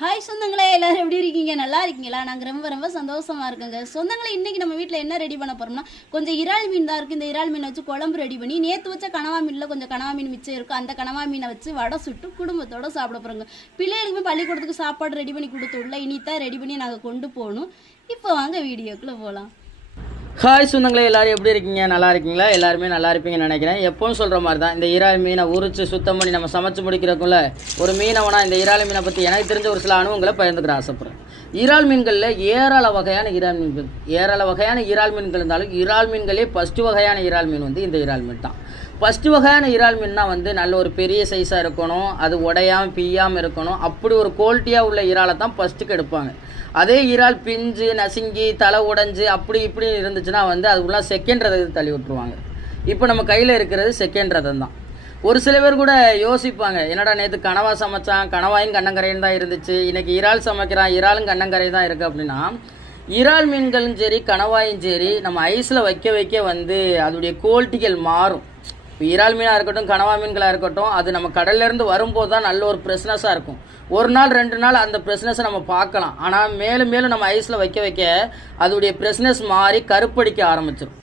Hi சொந்தங்களே எல்லோரும் எப்படி இருக்கீங்க? நல்லா இருக்கீங்களா? நாங்கள் ரொம்ப ரொம்ப சந்தோஷமாக இருக்கோங்க. சொந்தங்களே இன்றைக்கி நம்ம வீட்டில் என்ன ரெடி பண்ண போகிறோம்னா கொஞ்சம் இறால் மீன் தான் இருக்குது இந்த இறால் மீனை வச்சு குழம்பு ரெடி பண்ணி நேற்று வச்ச கனவா மீனில் கொஞ்சம் கனவா மீன் மிச்சம் இருக்கும் அந்த கனவா மீனை வச்சு வடை சுட்டு குடும்பத்தோடு சாப்பிட போகிறோங்க பிள்ளைகளுக்குமே பள்ளிக்கூடத்துக்கு சாப்பாடு ரெடி பண்ணி கொடுத்து விடல இனித்தான் ரெடி பண்ணி நாங்கள் கொண்டு போகணும். இப்போ வாங்க வீடியோக்குள்ளே போகலாம் ஹாய் சொந்தங்களே எல்லாரும் எப்படி இருக்கீங்க? நல்லா இருக்கீங்களா? எல்லாருமே நல்லா இருப்பீங்கன்னு நினைக்கிறேன். எப்பவும் சொல்கிற மாதிரி தான் இந்த இறால் மீனை உரிச்சு சுத்தம் பண்ணி நம்ம சமைச்சு முடிக்கிறக்குள்ள ஒரு மீனவனா இந்த இறால் மீனை பற்றி எனக்கு தெரிஞ்ச ஒரு சில அனுபவங்களை பகிர்ந்துக்கிற ஆசைப்படுறேன். இறால் மீன்களில் ஏராள வகையான இறால் மீன்கள் ஏராள வகையான இறால் மீன்கள் இருந்தாலும் இறால் மீன்களே ஃபஸ்ட்டு வகையான இறால் மீன் வந்து இந்த இறால் மீன் தான். ஃபஸ்ட்டு வகையான இறால் மீன்னா வந்து நல்ல ஒரு பெரிய சைஸாக இருக்கணும் அது உடையாமல் பிய்யாமல் இருக்கணும். அப்படி ஒரு குவாலிட்டியாக உள்ள இறாலை தான் ஃபஸ்ட்டுக்கு எடுப்பாங்க. அதே இறால் பிஞ்சு நசுங்கி தலை உடைஞ்சு அப்படி இப்படி இருந்துச்சுன்னா வந்து அது செகண்ட் ரதத்தை தள்ளி விட்டுருவாங்க. இப்போ நம்ம கையில் இருக்கிறது செகண்ட் ரதம் தான். ஒரு சில பேர் கூட யோசிப்பாங்க என்னடா நேற்று கனவா சமைச்சான் கனவாயும் கண்ணங்கரையும் தான் இருந்துச்சு இன்னைக்கு இறால் சமைக்கிறான் இறாலும் கண்ணங்கரை தான் இருக்குது அப்படின்னா இறால் மீன்களும் சரி கனவாயும் சரி நம்ம ஐஸில் வைக்க வைக்க வந்து அதோடைய குவாலிட்டிகள் மாறும். இப்போ இறால் மீனாக இருக்கட்டும் கனவா மீன்களாக இருக்கட்டும் அது நம்ம கடல்லேருந்து வரும்போது தான் நல்ல ஒரு ஃப்ரெஷ்னஸாக இருக்கும். ஒரு நாள் ரெண்டு நாள் அந்த ஃப்ரெஷ்னஸை நம்ம பார்க்கலாம். ஆனால் மேலும் மேலும் நம்ம ஐஸில் வைக்க வைக்க அதோடைய ஃப்ரெஷ்னஸ் மாறி கருப்படிக்க ஆரம்பிச்சிடும்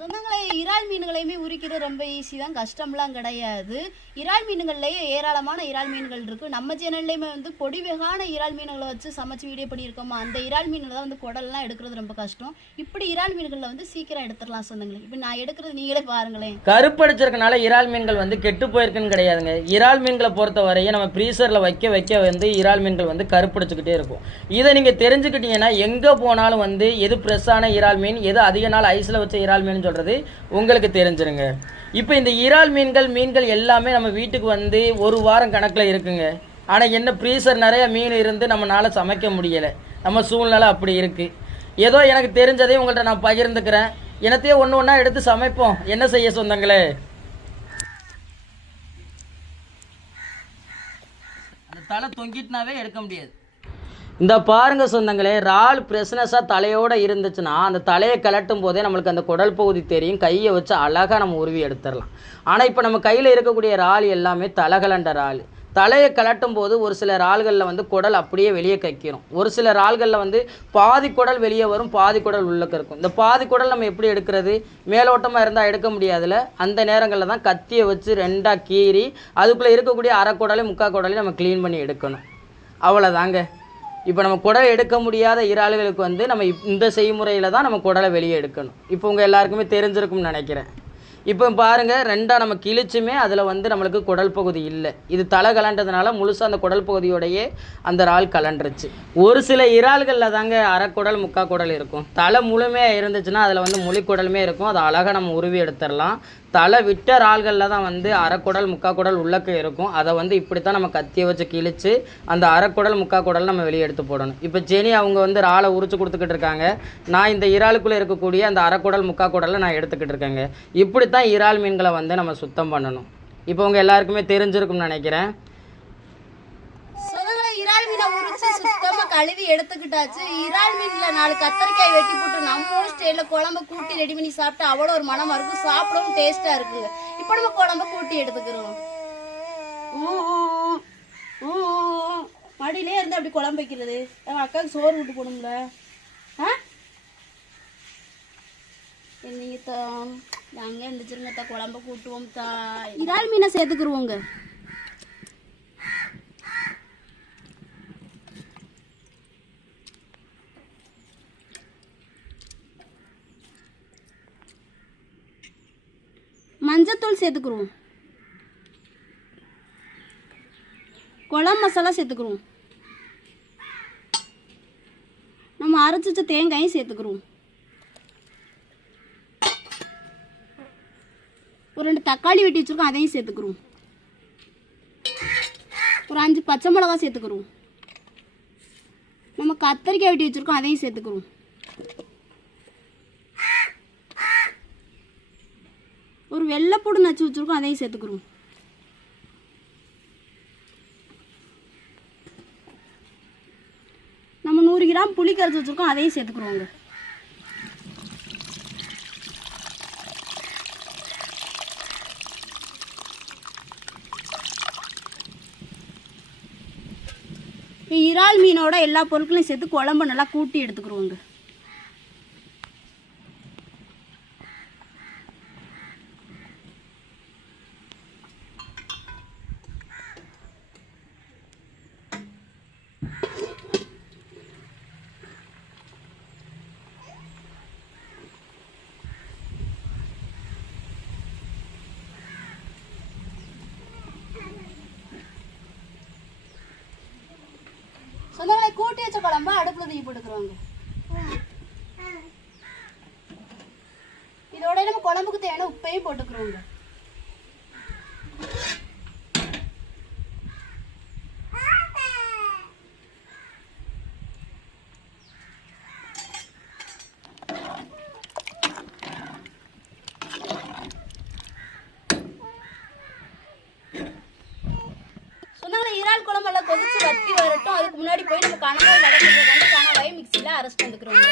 இறால் மீன்களையுமே உரிக்கிறது ரொம்ப ஈஸி தான். கஷ்டம்லாம் கிடையாது. இறால் மீன்கள்லயே ஏராளமான இறால் மீன்கள் இருக்கு. நம்ம சேனல்லையுமே வந்து பொடி வெகான இறால் மீன்களை வச்சு சமைச்சு வீடியோ பண்ணியிருக்கோமா? அந்த இறால் மீன்களை தான் வந்து குடல்லாம் எடுக்கிறது ரொம்ப கஷ்டம். இப்படி இறால் மீன்களில் வந்து சீக்கிரம் எடுத்துடலாம் சொந்தங்களே இப்போ நான் எடுக்கிறது நீங்களே பாருங்களேன். கருப்படிச்சிருக்கனால இறால் மீன்கள் வந்து கெட்டு போயிருக்குன்னு கிடையாதுங்க. இறால் மீன்களை பொறுத்த வரையும் நம்ம ஃப்ரீசரில் வைக்க வைக்க வந்து இறால் மீன்கள் வந்து கருப்படிச்சுக்கிட்டே இருக்கும். இதை நீங்கள் தெரிஞ்சுக்கிட்டீங்கன்னா எங்கே போனாலும் வந்து எது ஃப்ரெஷ்ஷான இறால் மீன் எது அதிக நாள் ஐஸில் வச்ச இறால் மீன் சொல்கிறது உங்களுக்கு தெரிஞ்சிருங்க. இப்போ இந்த இறால் மீன்கள் மீன்கள் எல்லாமே நம்ம வீட்டுக்கு வந்து ஒரு வாரம் கணக்கில் இருக்குங்க. ஆனால் என்ன ஃப்ரீசர் நிறைய மீன் இருந்து நம்மளால் சமைக்க முடியலை. நம்ம சூழ்நிலை அப்படி இருக்குது ஏதோ எனக்கு தெரிஞ்சதையும் உங்கள்கிட்ட நான் பகிர்ந்துக்கிறேன். என்னத்தையும் ஒன்று ஒன்றா எடுத்து சமைப்போம். என்ன செய்ய சொந்தங்களே? அந்த தலை தொங்கிட்டுனாவே எடுக்க முடியாது. இந்த பாருங்கள் சொந்தங்களே இறால் ஃப்ரெஷ்னஸாக தலையோடு இருந்துச்சுன்னா அந்த தலையை கலட்டும் போதே நம்மளுக்கு அந்த குடல் பகுதி தெரியும் கையை வச்சு அழகாக நம்ம உருவி எடுத்துடலாம். ஆனால் இப்போ நம்ம கையில் இருக்கக்கூடிய இறால் எல்லாமே தலகலண்ட இறால் தலையை கலட்டும் போது ஒரு சில இறால்களில் வந்து குடல் அப்படியே வெளியே கைக்கிறோம் ஒரு சில இறால்களில் வந்து பாதி குடல் வெளியே வரும் பாதி குடல் உள்ளக்க இருக்கும். இந்த பாதி குடல் நம்ம எப்படி எடுக்கிறது? மேலோட்டமாக இருந்தால் எடுக்க முடியாதுல அந்த நேரங்களில் தான் கத்தியை வச்சு ரெண்டாக கீறி அதுக்குள்ளே இருக்கக்கூடிய அரை குடலையும் முக்கால் குடலையும் நம்ம க்ளீன் பண்ணி எடுக்கணும். அவ்வளோதாங்க இப்போ நம்ம குடலை எடுக்க முடியாத இறால்களுக்கு வந்து நம்ம இந்த செய்முறையில் தான் நம்ம குடலை வெளியே எடுக்கணும். இப்போ உங்கள் எல்லாருக்குமே தெரிஞ்சிருக்கும்னு நினைக்கிறேன். இப்போ பாருங்கள் ரெண்டாக நம்ம கிழிச்சுமே அதில் வந்து நம்மளுக்கு குடல் பகுதி இல்லை. இது தலை கலண்டதுனால முழுசாக அந்த குடல் பகுதியோடையே அந்த இறால் கலண்டுருச்சு. ஒரு சில இறால்களில் தாங்க அரைக்குடல் முக்கா குடல் இருக்கும். தலை முழுமையாக இருந்துச்சுன்னா அதில் வந்து மொழிக்குடலுமே இருக்கும். அதை அழகாக நம்ம உருவி எடுத்துடலாம். தலை விட்ட இறால்களில் தான் வந்து அரைக்குடல் முக்கா குடல் உள்ளக்க இருக்கும். அதை வந்து இப்படி தான் நம்ம கத்தியை வச்சு கிழிச்சு அந்த அரைக்குடல் முக்கா குடல் நம்ம வெளியே எடுத்து போடணும். இப்போ ஜெனி அவங்க வந்து இறாலை உரிச்சு கொடுத்துக்கிட்டு இருக்காங்க. நான் இந்த இறாலுக்குள்ளே இருக்கக்கூடிய அந்த அரைக்குடல் முக்கா குடலை நான் எடுத்துக்கிட்டு இருக்கேங்க. இப்படி தான் இறால் மீன்களை வந்து நம்ம சுத்தம் பண்ணணும். இப்போ உங்கள் எல்லாருக்குமே தெரிஞ்சிருக்கும்னு நினைக்கிறேன். இறால் மீனை உரிச்சு சுத்தமாக கழுவி எடுத்துக்கிட்டாச்சு. இறால் மீன்ல நாலு கத்தரிக்காய் வெட்டி போட்டு நம்ம ஸ்டைல குழம்ப கூட்டி ரெடி பண்ணி சாப்பிட்டா அவ்வளோ ஒரு மனமா இருக்கும். சாப்பிடவும் டேஸ்டா இருக்குங்க இப்போ நம்ம குழம்ப கூட்டி எடுத்துக்கிறோம். மடியிலே இருந்து அப்படி குழம்பு வைக்கிறது. என் அக்காவுக்கு சோறு விட்டு போகணும்ல? என்னைங்க நாங்கள் நாங்க குழம்பு கூட்டுவோம் தா. இறால் மீனை சேர்த்துக்குருவோங்க. மஞ்சத்தூள் சேர்த்துக்குருவோம். குழம்பு மசாலா சேர்த்துக்குருவோம். நம்ம அரைச்சி வச்ச தேங்காயும் சேர்த்துக்குருவோம் ஒரு ரெண்டு தக்காளி வெட்டி வச்சுருக்கோம் அதையும் சேர்த்துக்கிறோம். ஒரு அஞ்சு பச்சை மிளகா சேர்த்துக்கிறோம். நம்ம கத்தரிக்காய் வெட்டி வச்சிருக்கோம் அதையும் சேர்த்துக்கிறோம். ஒரு வெள்ளைப்பூடு நச்சு வச்சிருக்கோம் அதையும் சேர்த்துக்கிறோம். நம்ம நூறு கிராம் புளி கரைச்சி அதையும் சேர்த்துக்குறோங்க இப்போ இறால் மீனோட எல்லா பொருட்களையும் சேர்த்து குழம்பு நல்லா கூட்டி எடுத்துக்கிறோங்க சொந்தங்களை கூட்டி வச்ச குழம்பு அடுப்புல தூக்கி போட்டுக்கிறோங்க இதோட நம்ம குழம்புக்கு தேவையான உப்பையும் போட்டுக்கிறோங்க சொன்னாங்க இறால் குழம்பு எல்லாம் கொதிச்சு வத்தி வரட்டும் அதுக்கு முன்னாடி போய் நம்ம கணவாய் வதக்கிறதுக்காண்டி கணவாயை மிக்சியில் அரைச்சிட்டு வந்துக்கிறோங்க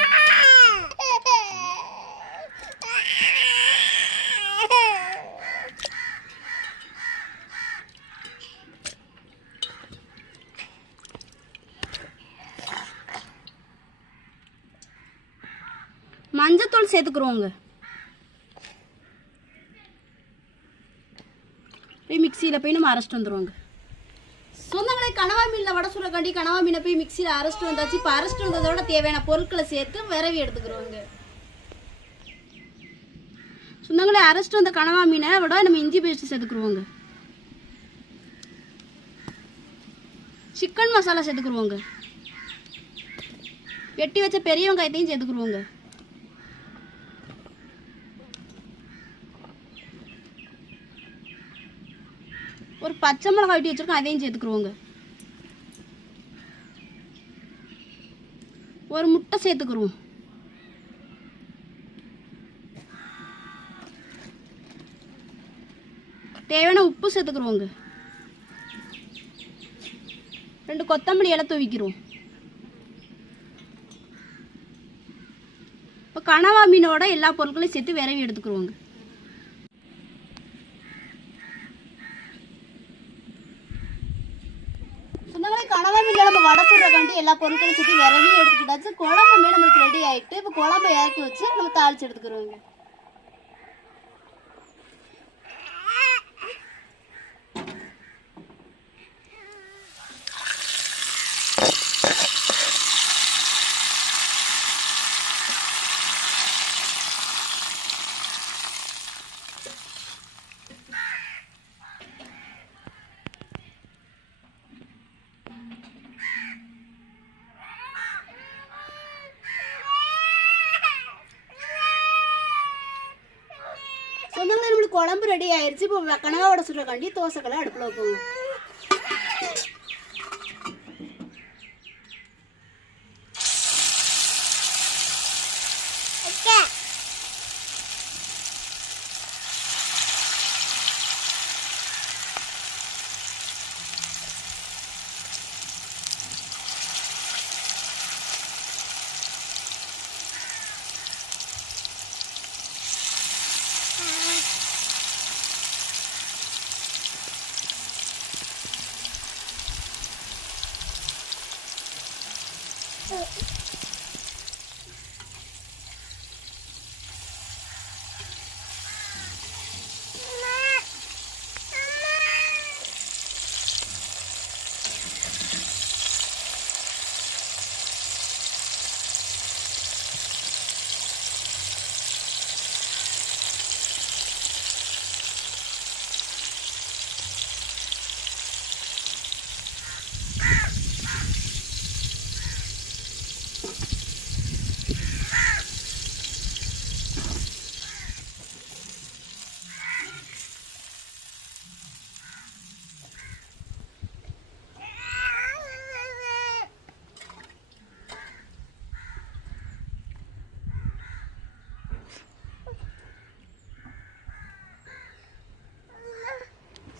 சேர்த்துக்குருவோங்க. சேர்த்துக்கிறோங்க போய் மிக்சியில் போய் நம்ம அரைச்சிட்டு வந்துடுவோங்க சொந்தங்களை கனவா மீனில் வடை சுரக்காண்டி கனவா மீனை போய் மிக்சியில் அரைச்சிட்டு வந்தாச்சு. இப்போ அரைச்சிட்டு வந்ததோட தேவையான பொருட்களை சேர்த்து விரவி எடுத்துக்கிறோங்க சொந்தங்களே அரைச்சிட்டு வந்த கனவா மீனை விட நம்ம இஞ்சி பேஸ்ட் சேர்த்துக்குருவோங்க. சிக்கன் மசாலா சேர்த்துக்குருவோங்க. வெட்டி வச்ச பெரிய வெங்காயத்தையும் சேர்த்துக்குருவோங்க. பச்சை மிளகாய் வெட்டி வச்சிருக்கோம் அதையும் சேர்த்துக்குருவோங்க. ஒரு முட்டை சேர்த்துக்குருவோம். தேவையான உப்பு சேர்த்துக்குருவோங்க. ரெண்டு கொத்தமல்லி இலை தூவிக்கிறோம் இப்போ கனவா மீனோட எல்லா பொருட்களையும் சேர்த்து விரவி எடுத்துக்குருவோங்க சொந்தங்களே கனவா மீனில் நம்ம வடை சுடுறக்காண்டி எல்லா பொருட்களையும் சுற்றி விரவி எடுத்துக்கிட்டாச்சு. குழம்புமே நம்மளுக்கு ரெடி ஆகிட்டு இப்போ குழம்பு இறக்கி வச்சு நம்ம தாளிச்சு எடுத்துக்கிறோங்க சொந்தங்களே நம்மளுக்கு குழம்பு ரெடி ஆயிருச்சு. இப்போ கனகாவோட சுடுறக்காண்டி தோசைக்கெல்லாம் அடுப்பில் வைப்போங்க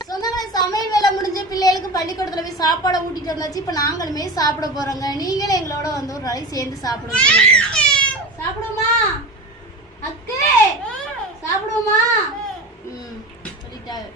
சொந்தங்களே சமையல் வேலை முடிஞ்சு பிள்ளைகளுக்கு பள்ளிக்கூடத்துல போய் சாப்பாடை ஊட்டிட்டு வந்தாச்சு. இப்போ நாங்களுமே சாப்பிட போறோங்க. நீங்களும் எங்களோட வந்து ஒரு நாளைக்கு சேர்ந்து சாப்பிடுவோம் அக்கே சாப்பிடுவோமா ம் சொல்லிட்டாங்க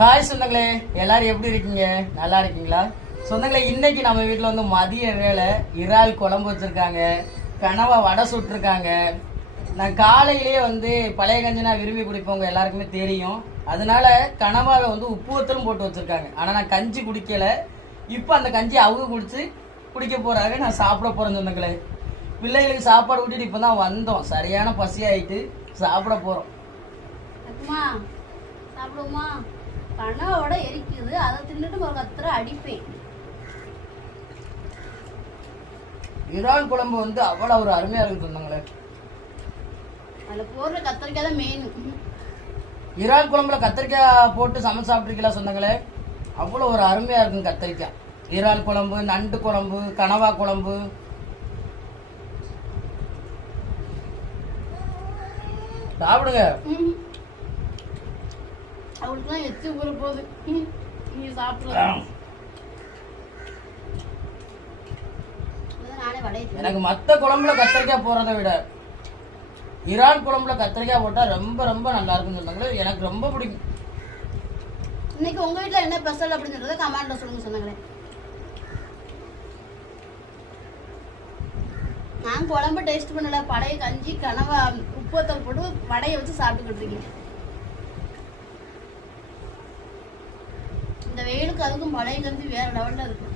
ஹாய் சொந்தங்களே எல்லாரும் எப்படி இருக்கீங்க? நல்லா இருக்கீங்களா? சொந்தங்களே இன்னைக்கு நம்ம வீட்டில் வந்து மதிய வேலை இறால் குழம்பு வச்சுருக்காங்க கனவா வடை சுட்டிருக்காங்க. நான் காலையிலேயே வந்து பழைய கஞ்சி நான் விரும்பி குடிப்பவங்க எல்லாருக்குமே தெரியும். அதனால கனவாவை வந்து உப்பு வத்தலும் போட்டு வச்சுருக்காங்க. ஆனால் நான் கஞ்சி குடிக்கலை. இப்போ அந்த கஞ்சி அவங்க குடித்து குடிக்க போகிறாங்க நான் சாப்பிட போகிறேன் சொந்தங்களே. பிள்ளைகளுக்கு சாப்பாடு விட்டுட்டு இப்போ தான் வந்தோம். சரியான பசி ஆயிட்டு சாப்பிட போகிறோம் சாப்பிடுமா கனவோட எரிக்குது. அதை தின்னுட்டு ஒரு கத்துற அடிப்பேன். இறால் குழம்பு வந்து அவ்வளோ ஒரு அருமையா இருக்கு சொன்னாங்களே. அதில் போடுற கத்திரிக்காய் தான் மெயின் இறால் குழம்புல கத்திரிக்காய் போட்டு சமைச்சு சாப்பிட்ருக்கீங்களா சொன்னாங்களே? அவ்வளோ ஒரு அருமையா இருக்கும் கத்திரிக்காய். இறால் குழம்பு நண்டு குழம்பு கனவா குழம்பு. சாப்பிடுங்க. அவளுக்குலாம் எச்சு ஊற போகுது? நீங்க சாப்பிடலாம். எனக்கு மற்ற குழம்புல கத்திரிக்காய் போடுறதை விட இறால் குழம்புல கத்திரிக்காய் போட்டா ரொம்ப ரொம்ப நல்லா இருக்குன்னு சொன்னாங்களே எனக்கு ரொம்ப பிடிக்கும். இன்னைக்கு உங்க வீட்ல என்ன ஸ்பெஷல் அப்படின்றத கமெண்ட்ல சொல்லுங்க சொன்னாங்களே நான் குழம்பு டேஸ்ட் பண்ணல. பழைய கஞ்சி கனவா உப்பத்தல் போட்டு வடையை வச்சு சாப்பிட்டுக்கிட்டு இருக்கேன். இந்த வெயிலுக்கு அதுக்கும் கஞ்சி வேற லெவல்ல இருக்கு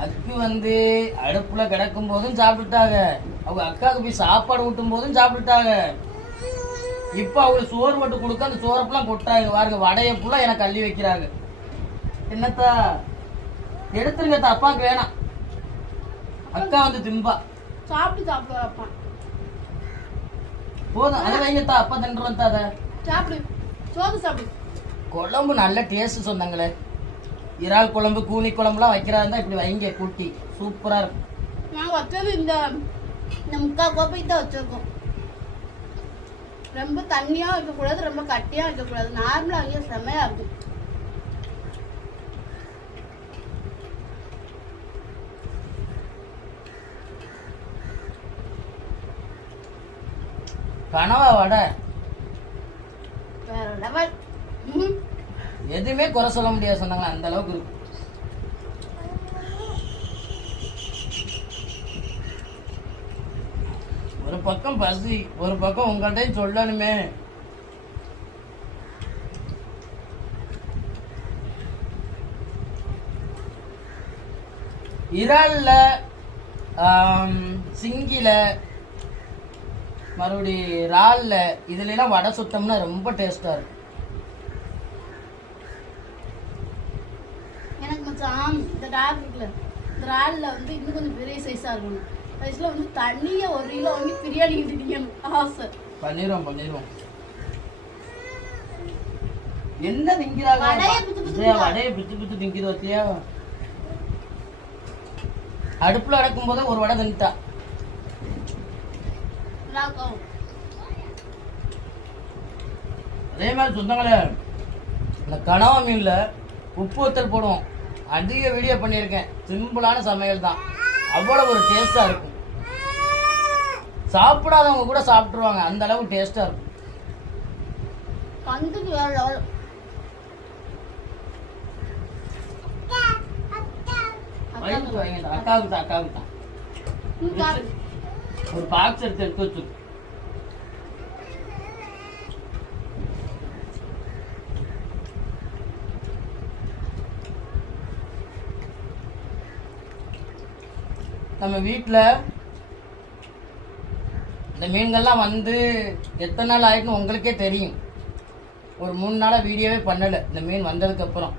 அதுக்கு வந்து அடுப்புல கிடக்கும் போதும் சாப்பிட்டுட்டாங்க. அவங்க அக்காவுக்கு போய் சாப்பாடு ஊட்டும் போதும் சாப்பிட்டுட்டாங்க. இப்ப அவங்களுக்கு சோறு மட்டும் கொடுக்க அந்த சோறப்பெல்லாம் கொட்டாங்க பாருங்க வடைய ஃபுல்லா எனக்கு அள்ளி வைக்கிறாங்க. என்னத்தா? எடுத்துருங்க அப்பாவுக்கு வேணாம். அக்கா வந்து திம்பா. சாப்பிட்டு சாப்பிடுவாப்பா போதும். அதை வைங்கத்தா அப்பா தின்றோம் அதை. சாப்பிடு. சோறு சாப்பிடு. குழம்பு நல்ல டேஸ்ட் சொன்னாங்களே. இறால் குழம்பு கூனி குழம்புலாம் இருந்தா இப்படி வைங்க கூட்டி. சூப்பரா இருக்கும். நாங்க வச்சது இந்த இந்த முக்கால் கோப்பைக்கு தான் வச்சிருக்கோம். ரொம்ப தண்ணியா இருக்கக்கூடாது ரொம்ப கட்டியா இருக்கக்கூடாது. நார்மலா அங்கேயே செமையா இருக்கும். கனவா வடை. எதுவுமே குறை சொல்ல முடியாது சொன்னாங்களே? அந்த அளவுக்கு இருக்கும். ஒரு பக்கம் பசி ஒரு பக்கம் உங்கள்கிட்ட சொல்லணுமே. இறால்ல சிங்கில மறுபடி இறால்ல இதுல எல்லாம் வடை சுத்தம்னா ரொம்ப டேஸ்டா இருக்கும். எனக்கு மச்சான் இந்த டாக் இருக்குல்ல இந்த இறால்ல வந்து இன்னும் கொஞ்சம் பெரிய சைஸா இருக்கணும். சைஸ்ல வந்து தண்ணியா ஒரு கிலோ வாங்கி பிரியாணி கிட்டிங்க ஆசை. பண்ணிடுவோம் பண்ணிடுவோம் என்ன திங்கிறாங்க? வடையை பிச்சு பிச்சு திங்கிது வத்தியா அடுப்புல அடக்கும் போது ஒரு வடை தின்ட்டா அதே மாதிரி சொந்தங்களே இந்த கனவா மீன்ல உப்பு வத்தல் போடுவோம். அதிக வீடியோ பண்ணியிருக்கேன். சிம்பிளான சமையல் தான். அவ்வளவு ஒரு டேஸ்டா இருக்கும். சாப்பிடாதவங்க கூட சாப்பிட்டுருவாங்க. அந்த அளவுக்கு டேஸ்டா இருக்கும். வேற லெவல் வாங்கிட்டா அக்காவுக்கு தான் அக்காவுக்கு தான் ஒரு பாக்ஸ் எடுத்து எடுத்து வச்சு நம்ம வீட்டில் இந்த மீன்கள்லாம் வந்து எத்தனை நாள் ஆயிட்டுன்னு உங்களுக்கே தெரியும். ஒரு மூணு நாளாக வீடியோவே பண்ணலை. இந்த மீன் வந்ததுக்கப்புறம்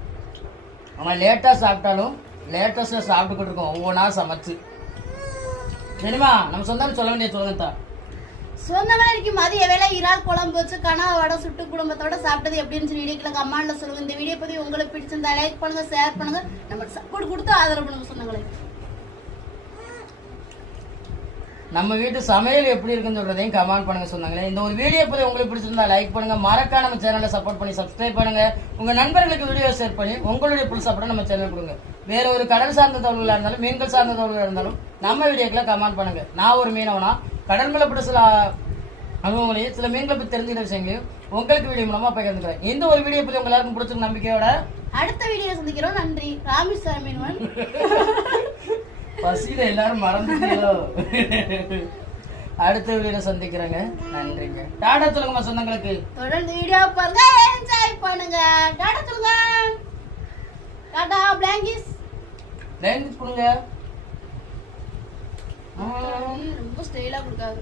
ஆனால் லேட்டாக சாப்பிட்டாலும் லேட்டஸ்ட்டாக சாப்பிட்டுக்கிட்டு இருக்கோம். ஒவ்வொன்றா சமைச்சு. சரிம்மா நம்ம சொந்தம் சொல்ல வேண்டிய சொல்லுங்கத்தா சொந்தமாக இருக்கு மதிய வேலை இறால் குழம்பு வச்சு கனவா வடை சுட்டு குடும்பத்தோட சாப்பிட்டது எப்படின்னு சொல்லி வீடியோக்குள்ள கமெண்ட்ல சொல்லுங்க. இந்த வீடியோ பத்தி உங்களுக்கு பிடிச்சிருந்தா லைக் பண்ணுங்க ஷேர் பண்ணுங்க. நம்ம சப்போர்ட் கொடுத்து ஆதரவு பண்ணுங்க சொந்தங்களை. நம்ம வீட்டு சமையல் எப்படி இருக்குன்னு சொல்றதையும் கமெண்ட் பண்ணுங்க சொன்னாங்களே. இந்த ஒரு வீடியோ பத்தி உங்களுக்கு பிடிச்சிருந்தா லைக் பண்ணுங்க. மறக்காம நம்ம சேனலை சப்போர்ட் பண்ணி சப்ஸ்கிரைப் பண்ணுங்க. உங்க நண்பர்களுக்கு வீடியோ ஷேர் பண்ணி உங்களுடைய புல் சப்போர்ட் நம்ம சேனல் கொடுங்க. வேற ஒரு கடல் சார்ந்த தகவல்களா இருந்தாலும் மீன்கள் சார்ந்த தகவல்களா இருந்தாலும் நம்ம வீடியோக்குள்ள கமெண்ட் பண்ணுங்க. நான் ஒரு மீனவனா கடல் மேல பட்ட சில அனுபவங்களையும் சில மீன்களை பத்தி தெரிஞ்சுக்கிற விஷயங்களையும் உங்களுக்கு வீடியோ மூலமா பகிர்ந்துக்கிறேன். இந்த ஒரு வீடியோ பத்தி உங்க எல்லாருக்கும் பிடிச்சிருக்க நம்பிக்கையோட அடுத்த வீடியோ சந்திக்கிறோம். நன்றி. ராமேஸ்வரம் மீன்வன். பசியில எல்லாரும் மறந்துட்டீங்களோ? அடுத்த வீடியோல சந்திக்கிறேங்க. நன்றிங்க. டாடா சொல்லுங்கம்மா சொந்தங்களுக்கு. தொடர்ந்து வீடியோ பாருங்க. என்ஜாய் பண்ணுங்க. டாடா சொல்லுங்க. டாடா பிளாங்கிஸ் லைன் கொடுங்க. ரொம்ப ஸ்டைலா கொடுக்காது.